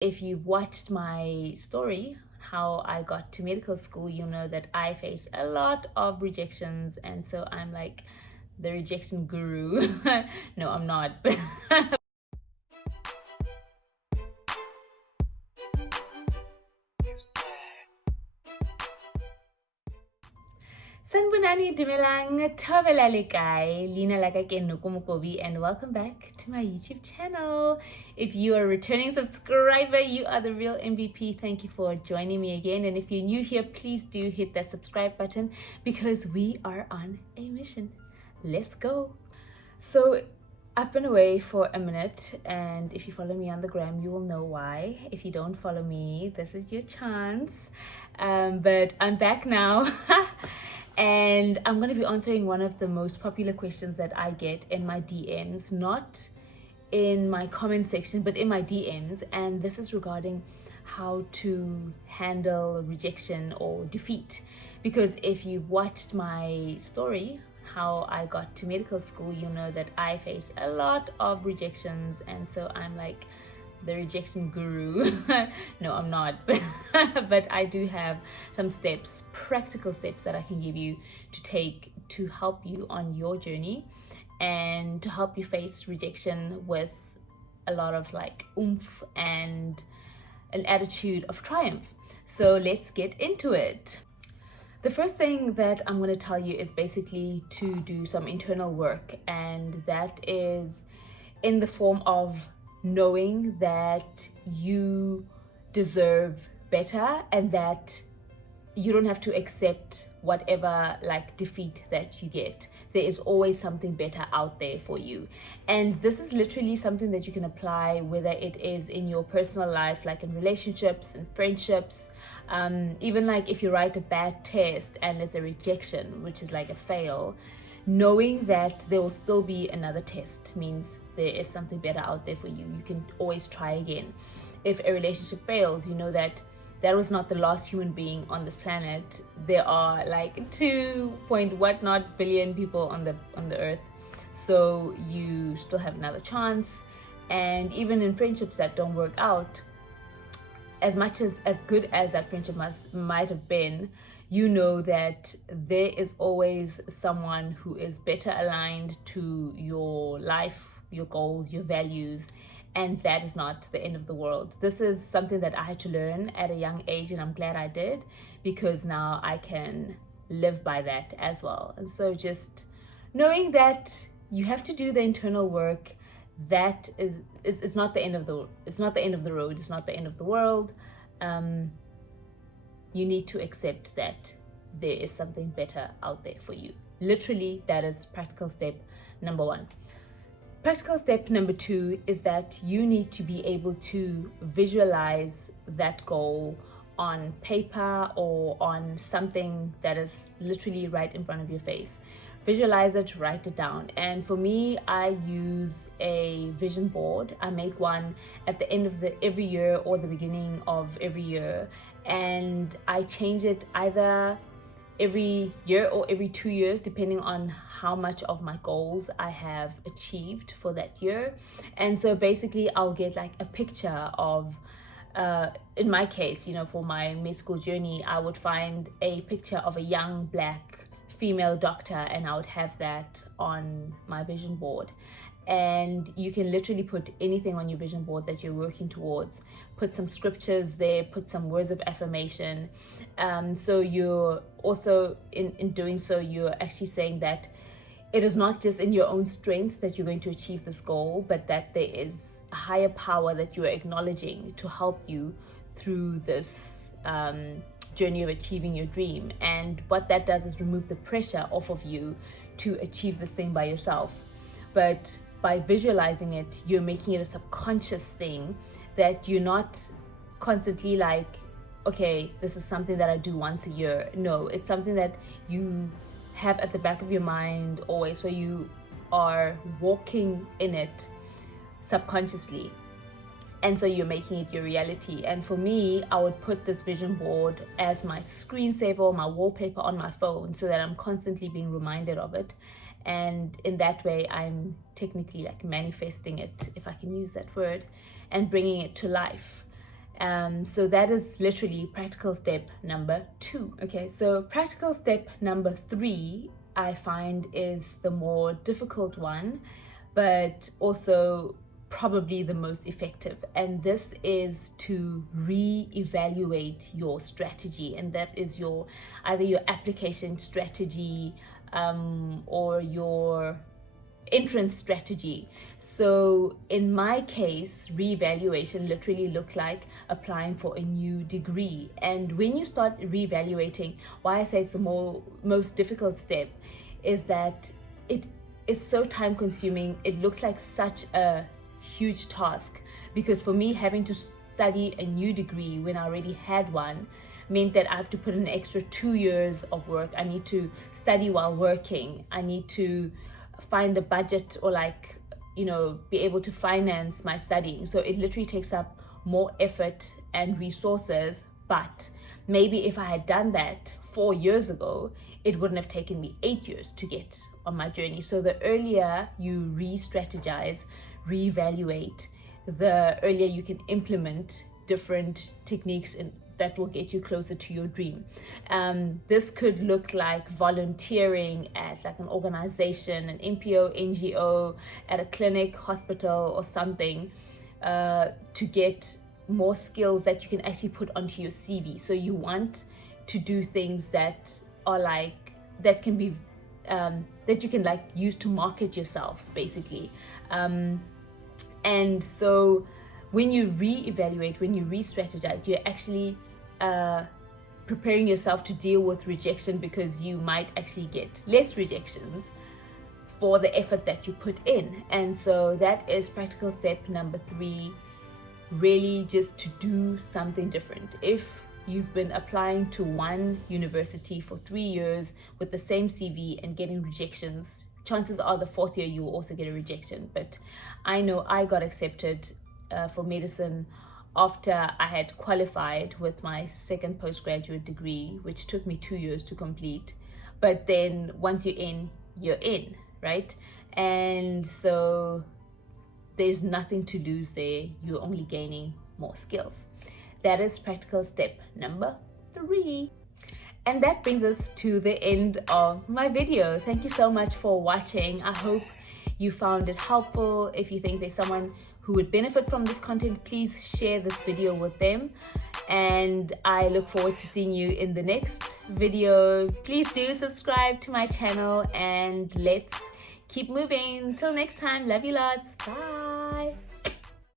If you've watched my story, how I got to medical school, you'll know that I face a lot of rejections, and so I'm like the rejection guru. No, I'm not. Sanbonani Dumelang, Tobela Lekai, Lina Lakake Nukumokobi, and welcome back to my YouTube channel. If you are a returning subscriber, you are the real MVP. Thank you for joining me again. And if you're new here, please do hit that subscribe button because we are on a mission. Let's go. So I've been away for a minute, and if you follow me on the gram, you will know why. If you don't follow me, this is your chance. But I'm back now. And I'm going to be answering one of the most popular questions that I get in my DMs, not in my comment section, but in my DMs. And this is regarding how to handle rejection or defeat. Because if you've watched my story, how I got to medical school, you'll know that I face a lot of rejections, and so I'm like the rejection guru. No, I'm not. But I do have some steps, practical steps that I can give you to take to help you on your journey and to help you face rejection with a lot of like oomph and an attitude of triumph. So let's get into it. The first thing that I'm going to tell you is basically to do some internal work, and that is in the form of knowing that you deserve better and that you don't have to accept whatever like defeat that you get. There is always something better out there for you. And this is literally something that you can apply, whether it is in your personal life, like in relationships and friendships, even like if you write a bad test and it's a rejection, which is like a fail, knowing that there will still be another test means there is something better out there for you. You can always try again. If a relationship fails, you know that that was not the last human being on this planet. There are like 2 point what not billion people on the earth. So you still have another chance. And even in friendships that don't work out, as much as good as that friendship might have been, you know that there is always someone who is better aligned to your life, your goals, your values, and that is not the end of the world. This is something that I had to learn at a young age, and I'm glad I did, because now I can live by that as well. And so just knowing that you have to do the internal work, that is not the end of the road. It's not the end of the world. You need to accept that there is something better out there for you. Literally, that is practical step number 1. Practical step number 2 is that you need to be able to visualize that goal on paper or on something that is literally right in front of your face. Visualize it, write it down. And for me, I use a vision board. I make one at the end of every year or the beginning of every year, and I change it either every year or every 2 years, depending on how much of my goals I have achieved for that year. And so basically I'll get like a picture of in my case, for my med school journey, I would find a picture of a young black female doctor, and I would have that on my vision board. And you can literally put anything on your vision board that you're working towards. Put some scriptures there, put some words of affirmation. So you're also, in doing so, you're actually saying that it is not just in your own strength that you're going to achieve this goal, but that there is a higher power that you are acknowledging to help you through this journey of achieving your dream. And what that does is remove the pressure off of you to achieve this thing by yourself. But by visualizing it, you're making it a subconscious thing, that you're not constantly like, okay, this is something that I do once a year. No, it's something that you have at the back of your mind always, so you are walking in it subconsciously. And so you're making it your reality. And for me, I would put this vision board as my screensaver or my wallpaper on my phone, so that I'm constantly being reminded of it. And in that way, I'm technically like manifesting it, if I can use that word, and bringing it to life. So that is literally practical step number 2. Okay, so practical step number 3, I find, is the more difficult one, but also probably the most effective. And this is to re-evaluate your strategy. And that is either your application strategy or your entrance strategy. So in my case, reevaluation literally looked like applying for a new degree. And when you start reevaluating, why I say it's the most difficult step is that it is so time consuming. It looks like such a huge task, because for me, having to study a new degree when I already had one meant that I have to put in an extra 2 years of work. I need to study while working. I need to find a budget, or be able to finance my studying. So it literally takes up more effort and resources. But maybe if I had done that 4 years ago, it wouldn't have taken me 8 years to get on my journey. So the earlier you re-strategize, reevaluate, the earlier you can implement different techniques that will get you closer to your dream. This could look like volunteering at like an organization, an NPO, NGO, at a clinic, hospital, or something, to get more skills that you can actually put onto your CV. So you want to do things that are that can be that you can use to market yourself, basically. And so when you re-evaluate, when you re-strategize, you're actually preparing yourself to deal with rejection, because you might actually get less rejections for the effort that you put in. And so that is practical step number 3, really just to do something different. If you've been applying to one university for 3 years with the same CV and getting rejections, chances are the 4th year you will also get a rejection. But I know I got accepted for medicine after I had qualified with my second postgraduate degree, which took me 2 years to complete. But then once you're in, right? And so there's nothing to lose there. You're only gaining more skills. That is practical step number 3. And that brings us to the end of my video. Thank you so much for watching. I hope you found it helpful. If you think there's someone who would benefit from this content, please share this video with them. And I look forward to seeing you in the next video. Please do subscribe to my channel, and let's keep moving. Till next time, love you lots. Bye.